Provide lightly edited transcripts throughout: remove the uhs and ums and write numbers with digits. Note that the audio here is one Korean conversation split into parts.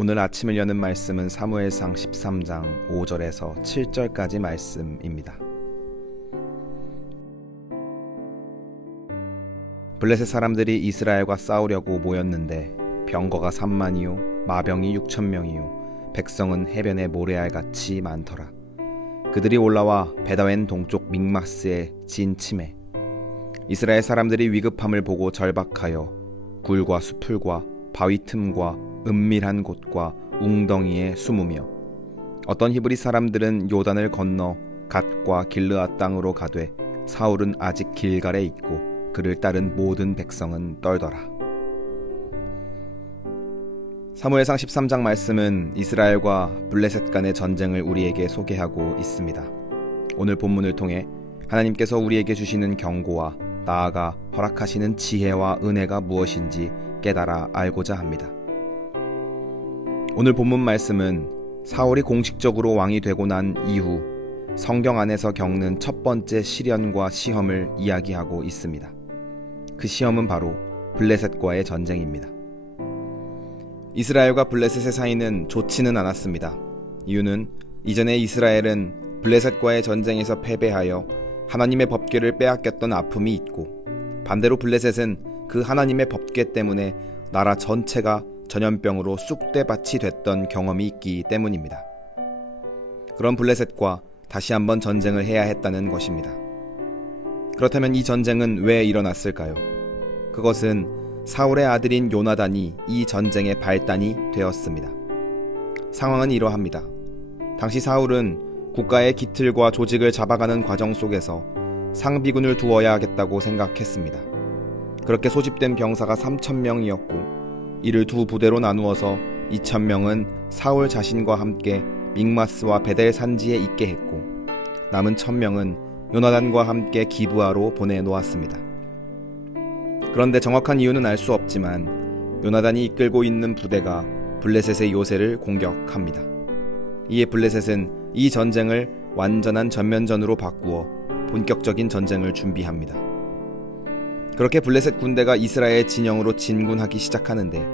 오늘 아침을 여는 말씀은 사무엘상 13장 5절에서 7절까지 말씀입니다. 블레셋 사람들이 이스라엘과 싸우려고 모였는데 병거가 3만이요 마병이 6,000명이요 백성은 해변의 모래알같이 많더라. 그들이 올라와 베다웬 동쪽 믹마스에 진침해 이스라엘 사람들이 위급함을 보고 절박하여 굴과 수풀과 바위 틈과 은밀한 곳과 웅덩이에 숨으며 어떤 히브리 사람들은 요단을 건너 갓과 길르앗 땅으로 가되 사울은 아직 길갈에 있고 그를 따른 모든 백성은 떨더라. 사무엘상 13장 말씀은 이스라엘과 블레셋 간의 전쟁을 우리에게 소개하고 있습니다. 오늘 본문을 통해 하나님께서 우리에게 주시는 경고와 나아가 허락하시는 지혜와 은혜가 무엇인지 깨달아 알고자 합니다. 오늘 본문 말씀은 사울이 공식적으로 왕이 되고 난 이후 성경 안에서 겪는 첫 번째 시련과 시험을 이야기하고 있습니다. 그 시험은 바로 블레셋과의 전쟁입니다. 이스라엘과 블레셋의 사이는 좋지는 않았습니다. 이유는 이전에 이스라엘은 블레셋과의 전쟁에서 패배하여 하나님의 법궤를 빼앗겼던 아픔이 있고, 반대로 블레셋은 그 하나님의 법궤 때문에 나라 전체가 전염병으로 쑥대밭이 됐던 경험이 있기 때문입니다. 그런 블레셋과 다시 한번 전쟁을 해야 했다는 것입니다. 그렇다면 이 전쟁은 왜 일어났을까요? 그것은 사울의 아들인 요나단이 이 전쟁의 발단이 되었습니다. 상황은 이러합니다. 당시 사울은 국가의 기틀과 조직을 잡아가는 과정 속에서 상비군을 두어야 하겠다고 생각했습니다. 그렇게 소집된 병사가 3,000명이었고 이를 두 부대로 나누어서 2,000명은 사울 자신과 함께 믹마스와 베델 산지에 있게 했고 남은 1,000명은 요나단과 함께 기브아로 보내놓았습니다. 그런데 정확한 이유는 알 수 없지만 요나단이 이끌고 있는 부대가 블레셋의 요새를 공격합니다. 이에 블레셋은 이 전쟁을 완전한 전면전으로 바꾸어 본격적인 전쟁을 준비합니다. 그렇게 블레셋 군대가 이스라엘 진영으로 진군하기 시작하는데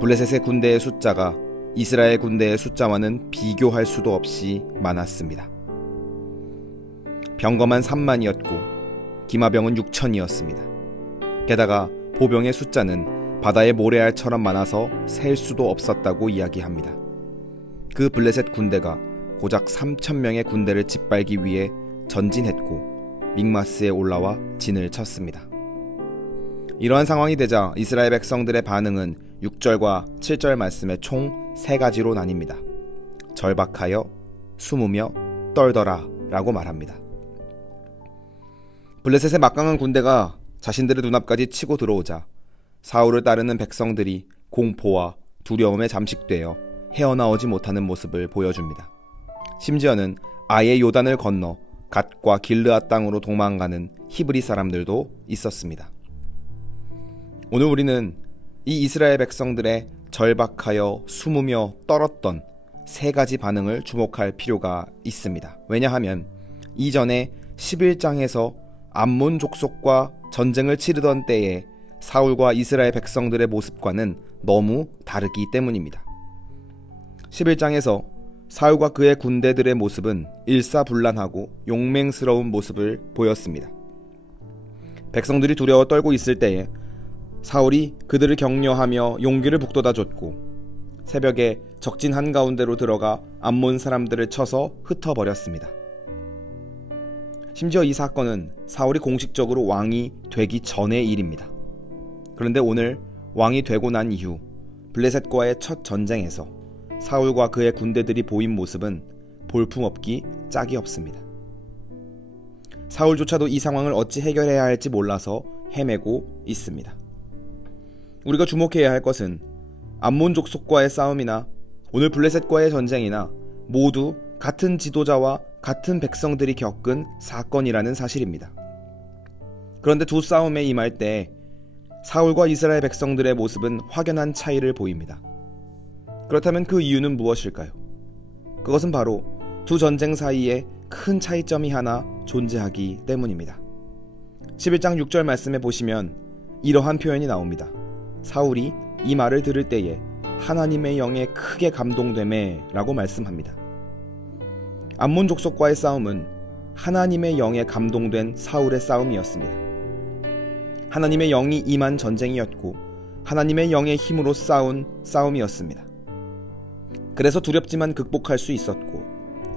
블레셋의 군대의 숫자가 이스라엘 군대의 숫자와는 비교할 수도 없이 많았습니다. 병거만 3만이었고 기마병은 6,000이었습니다. 게다가 보병의 숫자는 바다의 모래알처럼 많아서 셀 수도 없었다고 이야기합니다. 그 블레셋 군대가 고작 3,000명의 군대를 짓밟기 위해 전진했고 믹마스에 올라와 진을 쳤습니다. 이러한 상황이 되자 이스라엘 백성들의 반응은 6절과 7절 말씀의 총 3가지로 나뉩니다. 절박하여, 숨으며, 떨더라 라고 말합니다. 블레셋의 막강한 군대가 자신들의 눈앞까지 치고 들어오자 사울을 따르는 백성들이 공포와 두려움에 잠식되어 헤어나오지 못하는 모습을 보여줍니다. 심지어는 아예 요단을 건너 갓과 길르앗 땅으로 도망가는 히브리 사람들도 있었습니다. 오늘 우리는 이 이스라엘 백성들의 절박하여 숨으며 떨었던 3가지 반응을 주목할 필요가 있습니다. 왜냐하면 이전에 11장에서 암몬 족속과 전쟁을 치르던 때에 사울과 이스라엘 백성들의 모습과는 너무 다르기 때문입니다. 11장에서 사울과 그의 군대들의 모습은 일사불란하고 용맹스러운 모습을 보였습니다. 백성들이 두려워 떨고 있을 때에 사울이 그들을 격려하며 용기를 북돋아줬고 새벽에 적진 한가운데로 들어가 암몬 사람들을 쳐서 흩어버렸습니다. 심지어 이 사건은 사울이 공식적으로 왕이 되기 전의 일입니다. 그런데 오늘 왕이 되고 난 이후 블레셋과의 첫 전쟁에서 사울과 그의 군대들이 보인 모습은 볼품없기 짝이 없습니다. 사울조차도 이 상황을 어찌 해결해야 할지 몰라서 헤매고 있습니다. 우리가 주목해야 할 것은 암몬 족속과의 싸움이나 오늘 블레셋과의 전쟁이나 모두 같은 지도자와 같은 백성들이 겪은 사건이라는 사실입니다. 그런데 두 싸움에 임할 때 사울과 이스라엘 백성들의 모습은 확연한 차이를 보입니다. 그렇다면 그 이유는 무엇일까요? 그것은 바로 두 전쟁 사이에 큰 차이점이 하나 존재하기 때문입니다. 11장 6절 말씀에 보시면 이러한 표현이 나옵니다. 사울이 이 말을 들을 때에 하나님의 영에 크게 감동되매 라고 말씀합니다. 암몬 족속과의 싸움은 하나님의 영에 감동된 사울의 싸움이었습니다. 하나님의 영이 임한 전쟁이었고 하나님의 영의 힘으로 싸운 싸움이었습니다. 그래서 두렵지만 극복할 수 있었고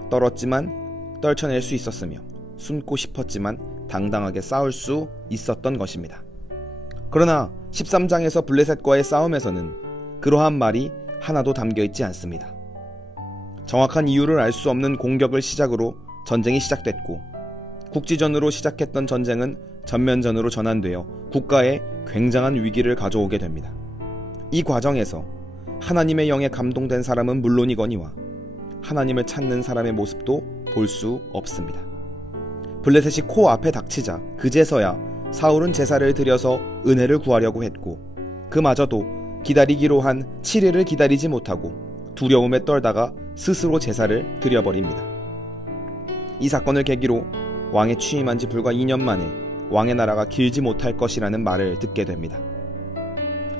떨었지만 떨쳐낼 수 있었으며 숨고 싶었지만 당당하게 싸울 수 있었던 것입니다. 그러나 13장에서 블레셋과의 싸움에서는 그러한 말이 하나도 담겨있지 않습니다. 정확한 이유를 알 수 없는 공격을 시작으로 전쟁이 시작됐고 국지전으로 시작했던 전쟁은 전면전으로 전환되어 국가에 굉장한 위기를 가져오게 됩니다. 이 과정에서 하나님의 영에 감동된 사람은 물론이거니와 하나님을 찾는 사람의 모습도 볼 수 없습니다. 블레셋이 코앞에 닥치자 그제서야 사울은 제사를 드려서 은혜를 구하려고 했고 그마저도 기다리기로 한 7일을 기다리지 못하고 두려움에 떨다가 스스로 제사를 드려버립니다. 이 사건을 계기로 왕에 취임한 지 불과 2년 만에 왕의 나라가 길지 못할 것이라는 말을 듣게 됩니다.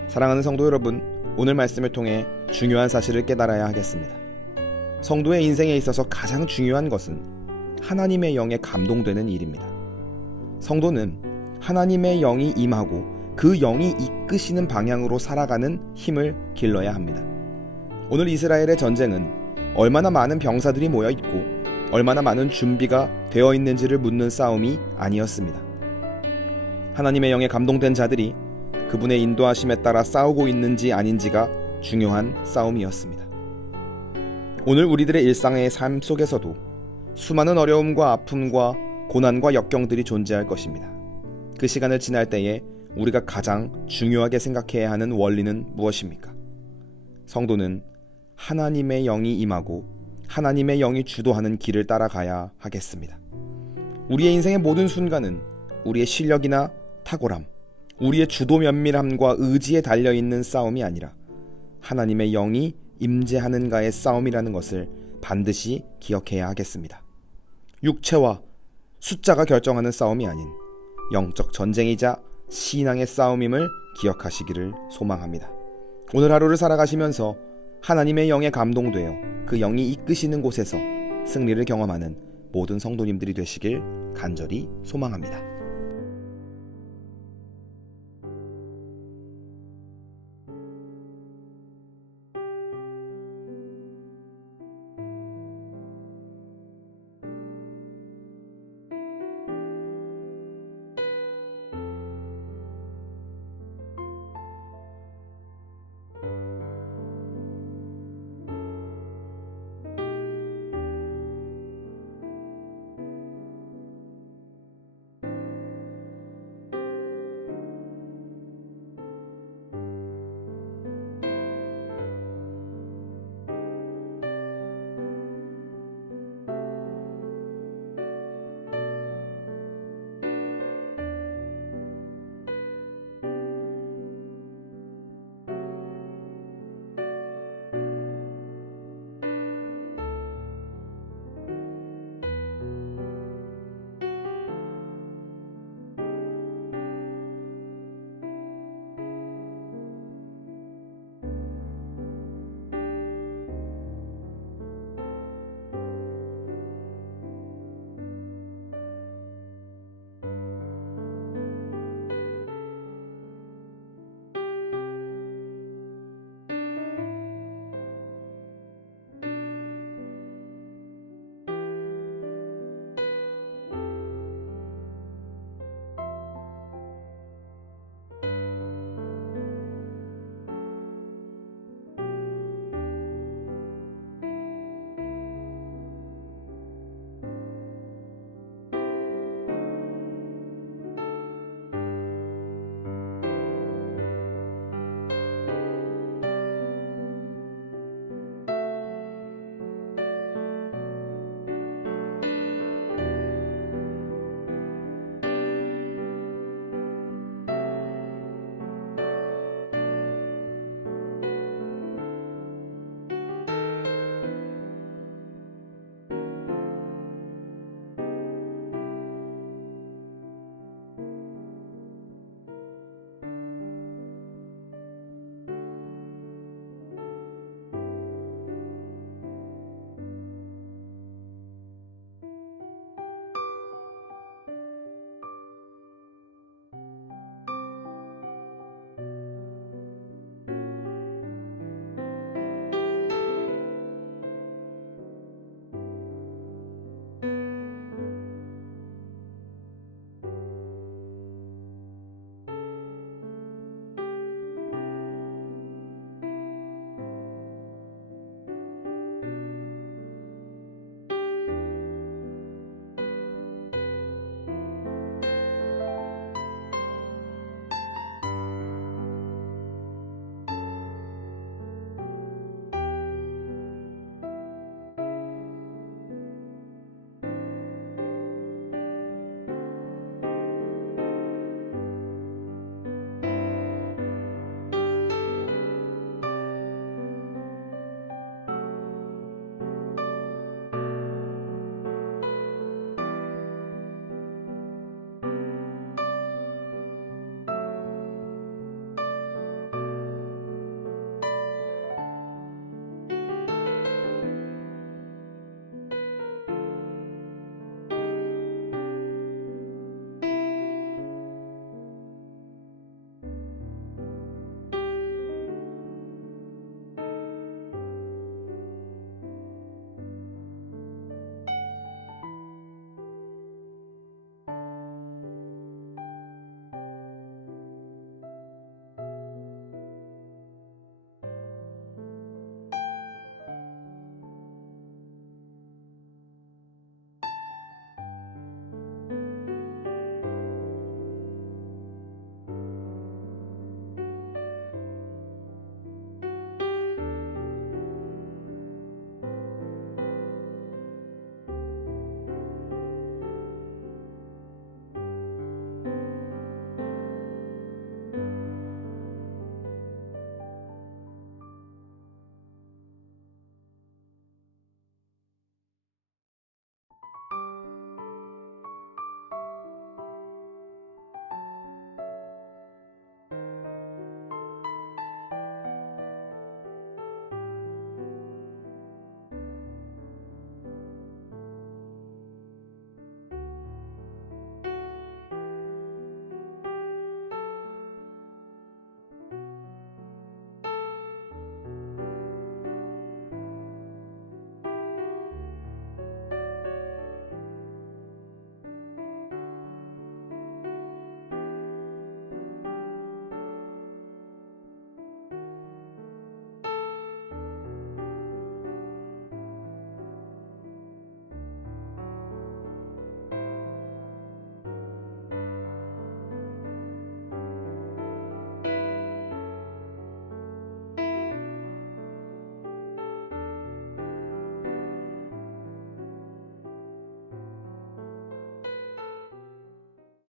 사랑하는 성도 여러분, 오늘 말씀을 통해 중요한 사실을 깨달아야 하겠습니다. 성도의 인생에 있어서 가장 중요한 것은 하나님의 영에 감동되는 일입니다. 성도는 하나님의 영이 임하고 그 영이 이끄시는 방향으로 살아가는 힘을 길러야 합니다. 오늘 이스라엘의 전쟁은 얼마나 많은 병사들이 모여 있고 얼마나 많은 준비가 되어 있는지를 묻는 싸움이 아니었습니다. 하나님의 영에 감동된 자들이 그분의 인도하심에 따라 싸우고 있는지 아닌지가 중요한 싸움이었습니다. 오늘 우리들의 일상의 삶 속에서도 수많은 어려움과 아픔과 고난과 역경들이 존재할 것입니다. 그 시간을 지날 때에 우리가 가장 중요하게 생각해야 하는 원리는 무엇입니까? 성도는 하나님의 영이 임하고 하나님의 영이 주도하는 길을 따라가야 하겠습니다. 우리의 인생의 모든 순간은 우리의 실력이나 탁월함, 우리의 주도 면밀함과 의지에 달려있는 싸움이 아니라 하나님의 영이 임재하는가의 싸움이라는 것을 반드시 기억해야 하겠습니다. 육체와 숫자가 결정하는 싸움이 아닌 영적 전쟁이자 신앙의 싸움임을 기억하시기를 소망합니다. 오늘 하루를 살아가시면서 하나님의 영에 감동되어 그 영이 이끄시는 곳에서 승리를 경험하는 모든 성도님들이 되시길 간절히 소망합니다.